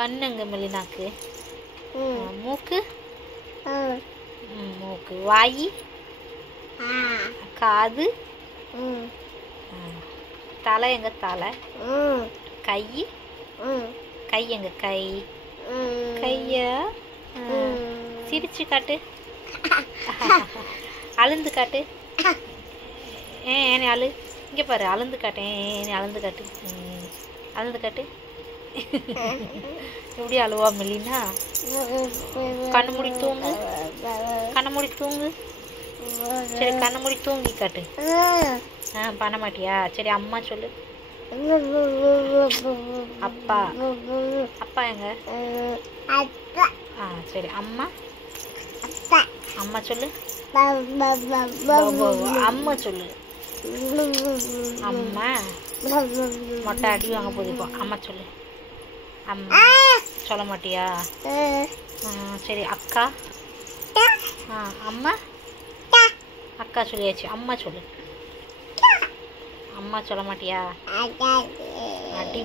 கண்ணு எங்க மெலினாக்கு? மூக்கு? மூக்கு. வாய்? காது? தலை எங்க தலை? கை? கை எங்க கை? கைய சிரிச்சு காட்டு. அழுந்து காட்டு. ஏன் அழு. இங்கே பாரு, அழுந்து காட்டேன். அழுந்து காட்டு. அழுந்து காட்டு. எப்படி அழுவா மெலினா? கண்ணு மூடி தூங்கு. கண்ணை மூடி தூங்கு. சரி, கண்ணை மூடி தூங்கி காட்டு. பண்ண மாட்டியா? சரி, அம்மா சொல்லு. அப்பா? அப்பா எங்க? சரி, அம்மா? அம்மா சொல்லு. அம்மா சொல்லு. அம்மா. மொட்டை அடி வாங்க போதிப்போம். அம்மா சொல்லு. அம்மா சொல்ல மாட்டியா? சரி, அக்கா? அம்மா? அக்கா சொல்லியாச்சு. அம்மா சொல்லு. அம்மா சொல்ல மாட்டியா? அடி